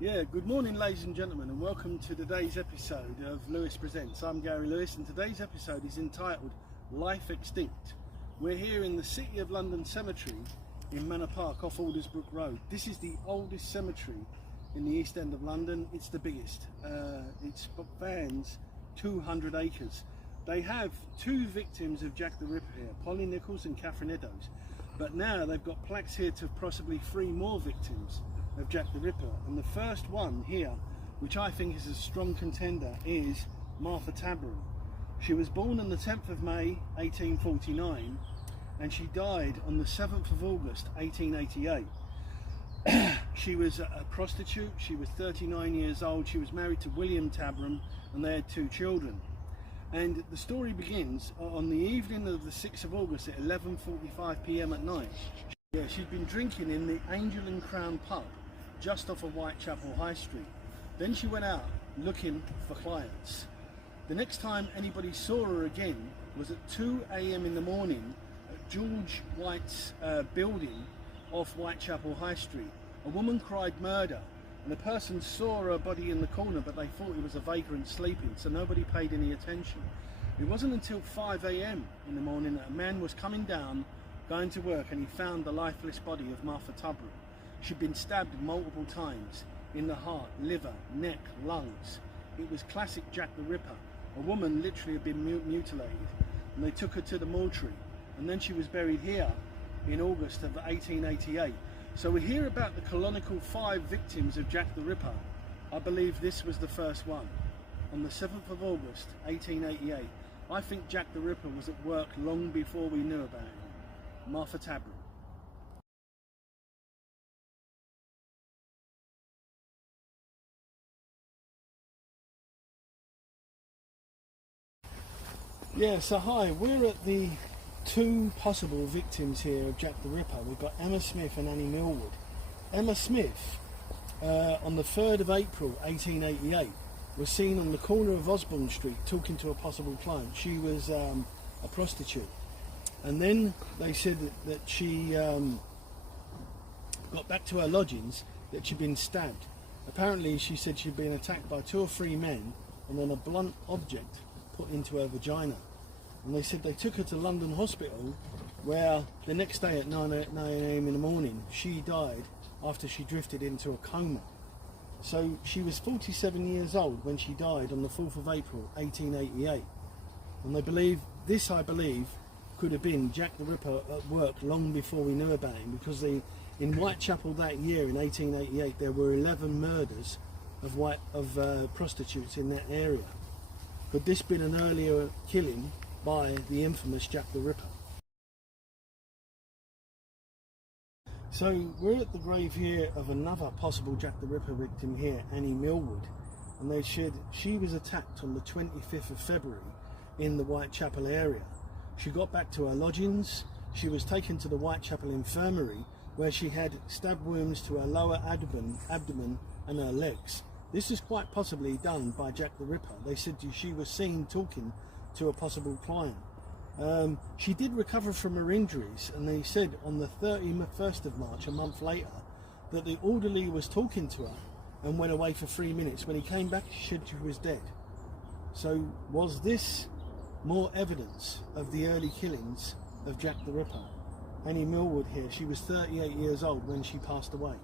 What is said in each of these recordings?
Yeah, good morning ladies and gentlemen, and welcome to today's episode of Lewis Presents. I'm Gary Lewis, and today's episode is entitled Life Extinct. We're here in the City of London Cemetery in Manor Park off Aldersbrook Road. This is the oldest cemetery in the East End of London. It's the biggest. It spans 200 acres. They have two victims of Jack the Ripper here, Polly Nichols and Catherine Eddowes, but now they've got plaques here to possibly 3 more victims of Jack the Ripper, and the first one here, which I think is a strong contender, is Martha Tabram. She was born on the 10th of May 1849 and she died on the 7th of August 1888. She was a prostitute. She was 39 years old. She was married to William Tabram and they had 2 children. And the story begins on the evening of the 6th of August at 11:45 p.m. at night. She'd been drinking in the Angel and Crown pub just off of Whitechapel High Street. Then she went out looking for clients. The next time anybody saw her again was at 2 a.m. in the morning at George White's building off Whitechapel High Street. A woman cried murder, and the person saw her body in the corner, but they thought it was a vagrant sleeping, so nobody paid any attention. It wasn't until 5 a.m. in the morning that a man was coming down, going to work, and he found the lifeless body of Martha Tabram. She'd been stabbed multiple times in the heart, liver, neck, lungs. It was classic Jack the Ripper. A woman literally had been mutilated, and they took her to the mortuary, and then she was buried here in August of 1888. So we hear about the canonical 5 victims of Jack the Ripper. I believe this was the first one. On the 7th of August 1888, I think Jack the Ripper was at work long before we knew about him. Martha Tabram. Yeah, so hi, we're at the 2 possible victims here of Jack the Ripper. We've got Emma Smith and Annie Millwood. Emma Smith, on the 3rd of April 1888, was seen on the corner of Osborne Street talking to a possible client. She was a prostitute. And then they said that she got back to her lodgings, that she'd been stabbed. Apparently she said she'd been attacked by 2 or 3 men and then a blunt object put into her vagina. And they said they took her to London Hospital, where the next day at 9 a.m. in the morning she died after she drifted into a coma. So she was 47 years old when she died on the 4th of April 1888, and they believe this, I believe, could have been Jack the Ripper at work long before we knew about him, because in Whitechapel that year in 1888 there were 11 murders of prostitutes in that area. Could this been an earlier killing by the infamous Jack the Ripper? So we're at the grave here of another possible Jack the Ripper victim here, Annie Millwood, and they said she was attacked on the 25th of February in the Whitechapel area. She got back to her lodgings. She was taken to the Whitechapel infirmary, where she had stab wounds to her lower abdomen and her legs. This is quite possibly done by Jack the Ripper. They said she was seen talking to a possible client. She did recover from her injuries, and they said on the 31st of March, a month later, that the orderly was talking to her and went away for 3 minutes. When he came back, she said she was dead. So was this more evidence of the early killings of Jack the Ripper? Annie Millwood here, she was 38 years old when she passed away.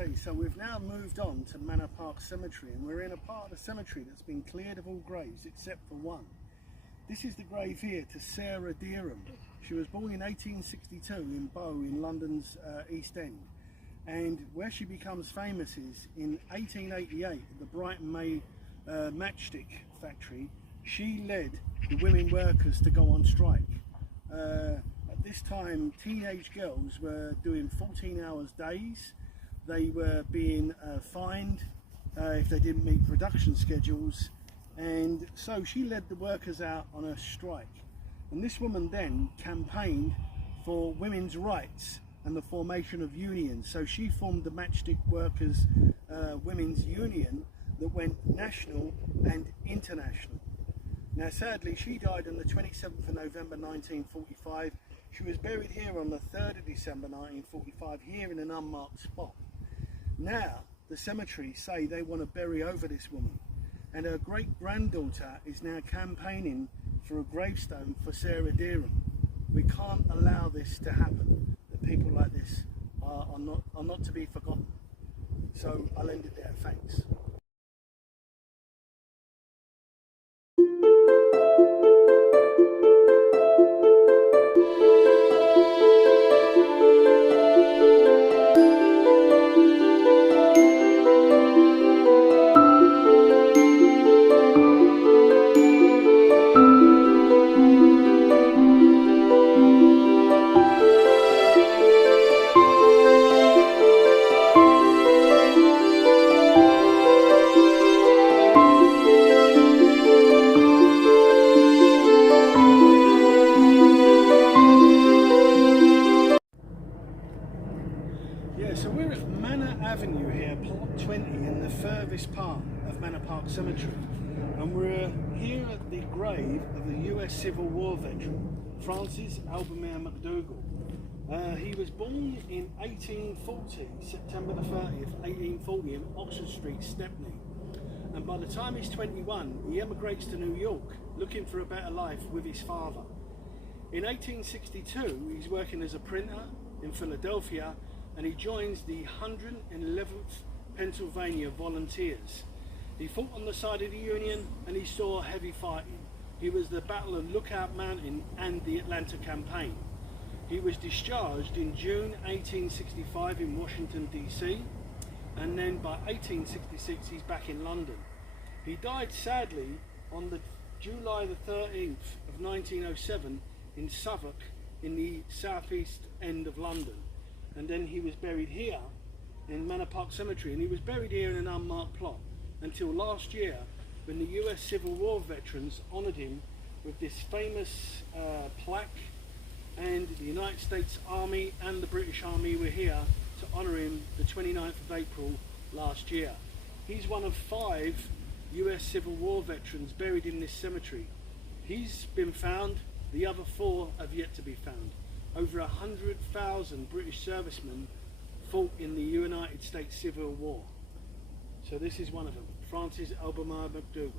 Okay, so we've now moved on to Manor Park Cemetery, and we're in a part of the cemetery that's been cleared of all graves except for one. This is the grave here to Sarah Deerham. She was born in 1862 in Bow in London's East End, and where she becomes famous is in 1888 at the Brighton May matchstick factory. She led the women workers to go on strike. At this time, teenage girls were doing 14 hours days. They were being fined if they didn't meet production schedules, and so she led the workers out on a strike. And this woman then campaigned for women's rights and the formation of unions. So she formed the Matchstick Workers Women's Union that went national and international. Now sadly, she died on the 27th of November 1945. She was buried here on the 3rd of December 1945, here in an unmarked spot. Now the cemetery say they want to bury over this woman, and her great-granddaughter is now campaigning for a gravestone for Sarah Deerham. We can't allow this to happen. That people like this are not to be forgotten. So I'll end it there. Thanks. So we're at Manor Avenue here, plot 20, in the furthest part of Manor Park Cemetery, and we're here at the grave of the US Civil War veteran, Francis Albemarle McDougall. He was born in 1840, September the 30th, 1840, in Oxford Street, Stepney. And by the time he's 21, he emigrates to New York, looking for a better life with his father. In 1862, he's working as a printer in Philadelphia, and he joins the 111th Pennsylvania Volunteers. He fought on the side of the Union, and he saw heavy fighting. He was the Battle of Lookout Mountain and the Atlanta Campaign. He was discharged in June 1865 in Washington DC, and then by 1866 he's back in London. He died sadly on the July the 13th of 1907 in Southwark, in the southeast end of London. And then he was buried here in Manor Park Cemetery, and he was buried here in an unmarked plot until last year, when the US Civil War veterans honoured him with this famous plaque, and the United States Army and the British Army were here to honour him the 29th of April last year. He's one of 5 US Civil War veterans buried in this cemetery. He's been found, the other 4 have yet to be found. Over 100,000 British servicemen fought in the United States Civil War. So this is one of them, Francis Albemarle McDougall.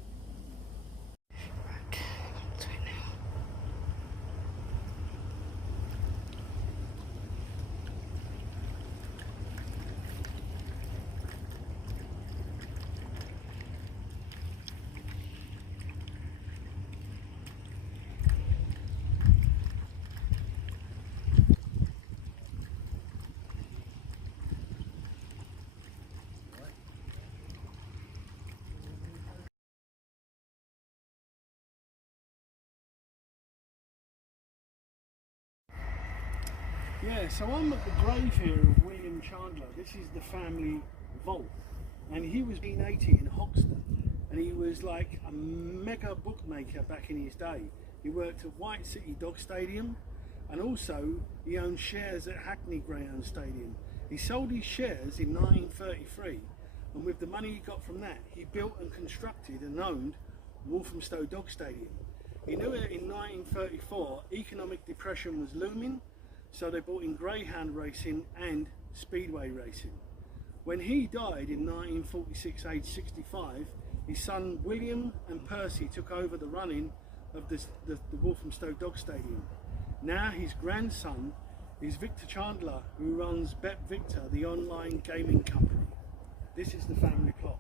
Yeah, so I'm at the grave here of William Chandler. This is the family vault, and he was 1880 in Hoxton, and he was like a mega bookmaker back in his day. He worked at White City Dog Stadium, and also he owned shares at Hackney Greyhound Stadium. He sold his shares in 1933, and with the money he got from that, he built and constructed and owned Walthamstow Dog Stadium. He knew that in 1934 economic depression was looming, so they brought in greyhound racing and speedway racing. When he died in 1946, aged 65, his son William and Percy took over the running of the Walthamstow Dog Stadium. Now his grandson is Victor Chandler, who runs Bet Victor, the online gaming company. This is the family plot.